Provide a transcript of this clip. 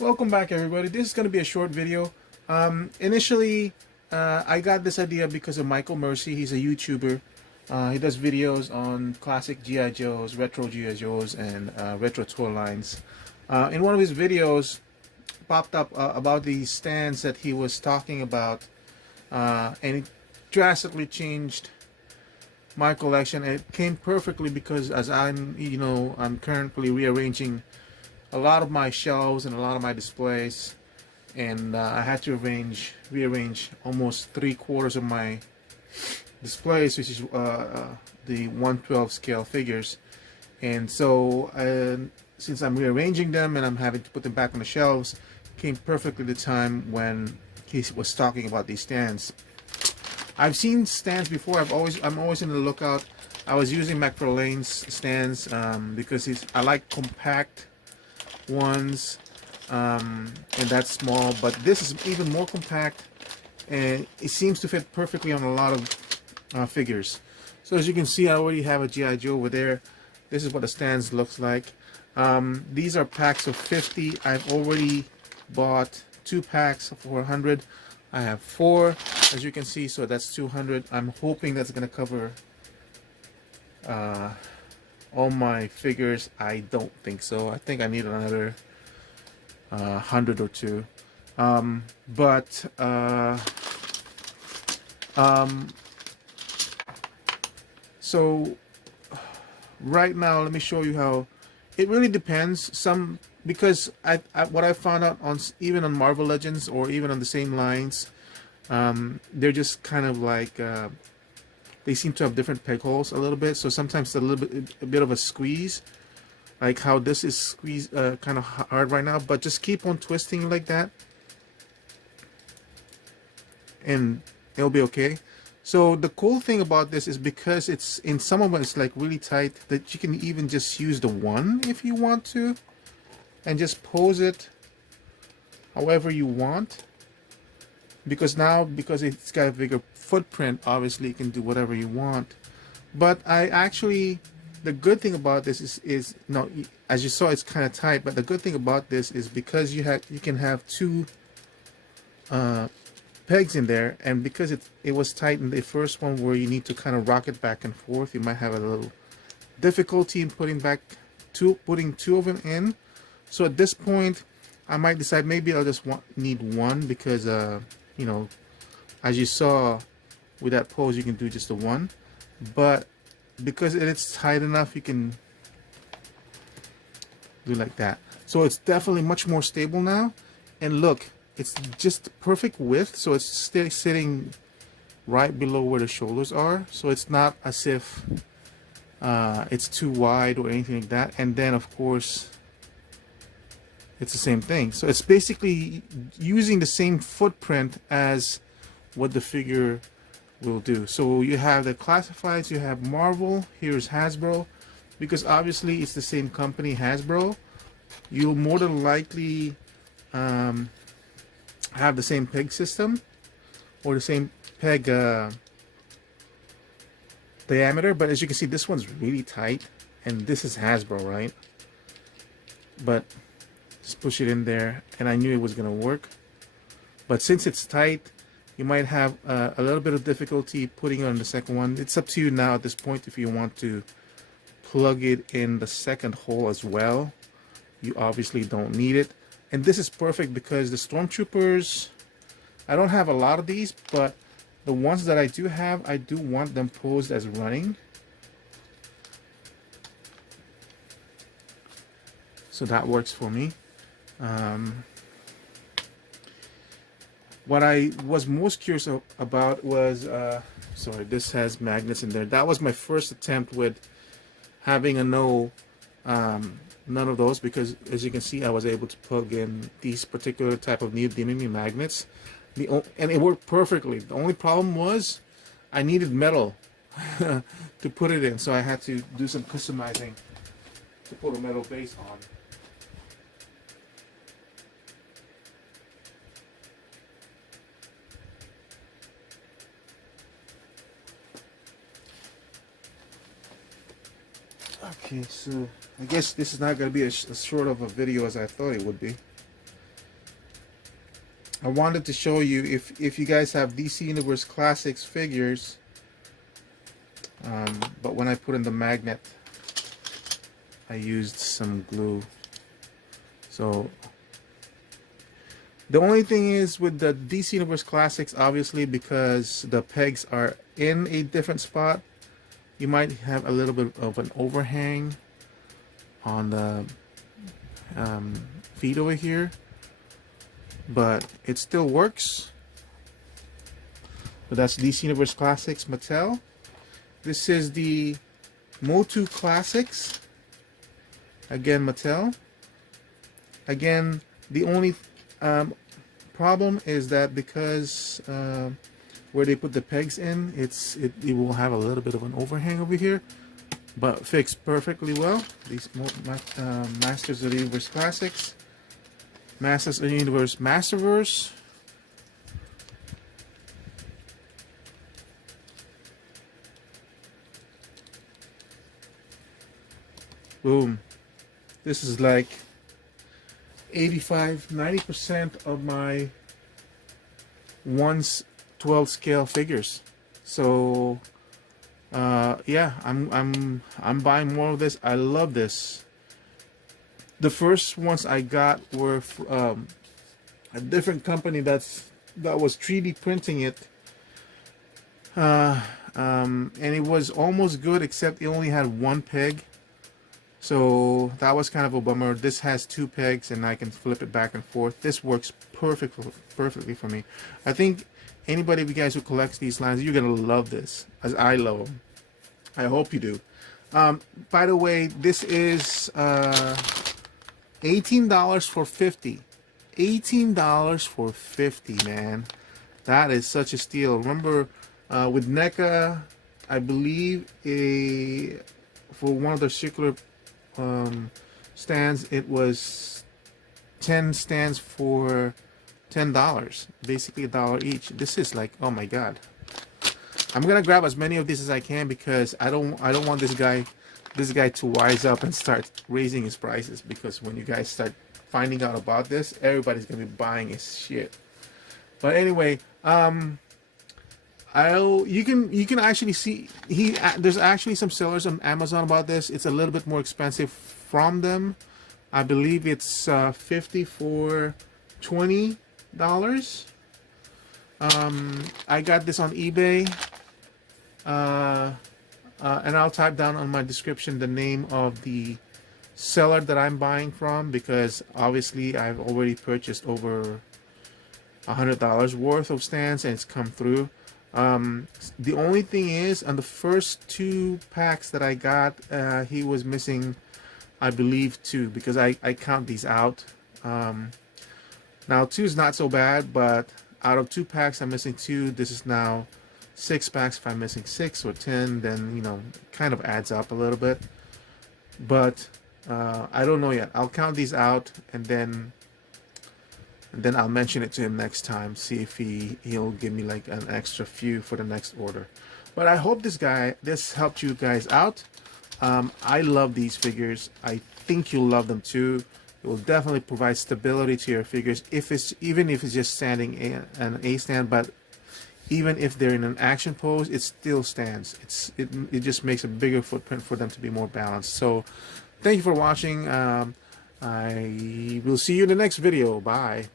Welcome back, everybody. This is going to be a short video. Initially, I got this idea because of Michael Mercy. He's a YouTuber. He does videos on classic G.I. Joes, retro G.I. Joes, and retro toy lines. In one of his videos, popped up about these stands that he was talking about, and it drastically changed my collection. And it came perfectly because as I'm currently rearranging a lot of my shelves and a lot of my displays, and I had to rearrange almost 3/4 of my displays, which is the 1/12 scale figures. And so since I'm rearranging them and I'm having to put them back on the shelves, came perfectly the time when he was talking about these stands. I've seen stands before. I'm always in the lookout. I was using McFarlane's stands because I like compact ones, and that's small, but this is even more compact and it seems to fit perfectly on a lot of figures. So as you can see, I already have a G.I. Joe over there. This is what the stands looks like. These are packs of 50. I've already bought 2 packs for 100. I have 4, as you can see, so that's 200. I'm hoping that's going to cover all my figures. I don't think so. I think I need another 100 or 2. So right now, let me show you how it really depends. Because what I found out on even on Marvel Legends or even on the same lines, they're just kind of like they seem to have different peg holes a little bit. So sometimes a bit of a squeeze, like how this is squeezed kind of hard right now. But just keep on twisting like that, and it'll be okay. So the cool thing about this is because it's in some of them it's like really tight, that you can even just use the one if you want to, and just pose it however you want. Because it's got a bigger footprint, obviously you can do whatever you want. But the good thing about this is no, as you saw, it's kind of tight. But the good thing about this is because you can have 2 pegs in there, and because it was tight in the first one where you need to kind of rock it back and forth, you might have a little difficulty in putting 2 of them in. So at this point, I might decide maybe I'll just need 1 because you know, as you saw with that pose, you can do just the 1. But because it's tight enough, you can do like that. So it's definitely much more stable now. And look, it's just perfect width, so it's still sitting right below where the shoulders are. So it's not as if it's too wide or anything like that. And then of course, it's the same thing. So it's basically using the same footprint as what the figure will do. So you have the classifieds, you have Marvel, here's Hasbro. Because obviously it's the same company, Hasbro, you'll more than likely have the same peg system or the same peg diameter. But as you can see, this one's really tight, and this is Hasbro, right? But just push it in there, and I knew it was gonna work. But since it's tight, you might have a little bit of difficulty putting it on the second one. It's up to you now at this point if you want to plug it in the second hole as well. You obviously don't need it. And this is perfect because the Stormtroopers, I don't have a lot of these, but the ones that I do have, I do want them posed as running. So that works for me. What I was most curious about was, sorry, this has magnets in there. That was my first attempt with having none of those, because as you can see, I was able to plug in these particular type of neodymium magnets, and it worked perfectly. The only problem was I needed metal to put it in, so I had to do some customizing to put a metal base on. Okay, so I guess this is not going to be as short of a video as I thought it would be. I wanted to show you if you guys have DC Universe Classics figures, but when I put in the magnet, I used some glue. So the only thing is with the DC Universe Classics, obviously, because the pegs are in a different spot, you might have a little bit of an overhang on the feet over here, but it still works. But that's DC Universe Classics Mattel. This is the Motu Classics. Again, Mattel. Again, the only problem is that because where they put the pegs in, it will have a little bit of an overhang over here, but fixed perfectly well. These Masters of the Universe Classics, Masters of the Universe Masterverse. Boom. This is like 85–90% of my 1/12 scale figures. So yeah, I'm buying more of this. I love this. The first ones I got were a different company that was 3D printing it, and it was almost good, except it only had one peg. So that was kind of a bummer. This has two pegs and I can flip it back and forth. This works perfectly for me. I think anybody of you guys who collects these lines, you're gonna love this, as I love them. I hope you do. By the way, this is $18 for 50. $18 for 50, man. That is such a steal. Remember, with NECA, I believe for one of the circular stands, it was 10 stands for $10, basically $1 each. This is like, oh my god. I'm gonna grab as many of these as I can because I don't want this guy to wise up and start raising his prices, because when you guys start finding out about this, everybody's gonna be buying his shit. But anyway, you can actually see there's actually some sellers on Amazon about this. It's a little bit more expensive from them. I believe it's 50 for $20. I got this on eBay, and I'll type down on my description the name of the seller that I'm buying from, because obviously I've already purchased over $100 worth of stands and it's come through. The only thing is, on the first 2 packs that I got, he was missing, I believe, 2, because I count these out. Now 2 is not so bad, but out of 2 packs I'm missing 2. This is now 6 packs. If I'm missing 6 or 10, then you know, it kind of adds up a little bit. But I don't know yet. I'll count these out and then I'll mention it to him next time, see if he'll give me like an extra few for the next order. But I hope this helped you guys out. I love these figures. I think you'll love them too. It will definitely provide stability to your figures, even if it's just standing an A stand. But even if they're in an action pose, it still stands. It just makes a bigger footprint for them to be more balanced. So thank you for watching. I will see you in the next video. Bye.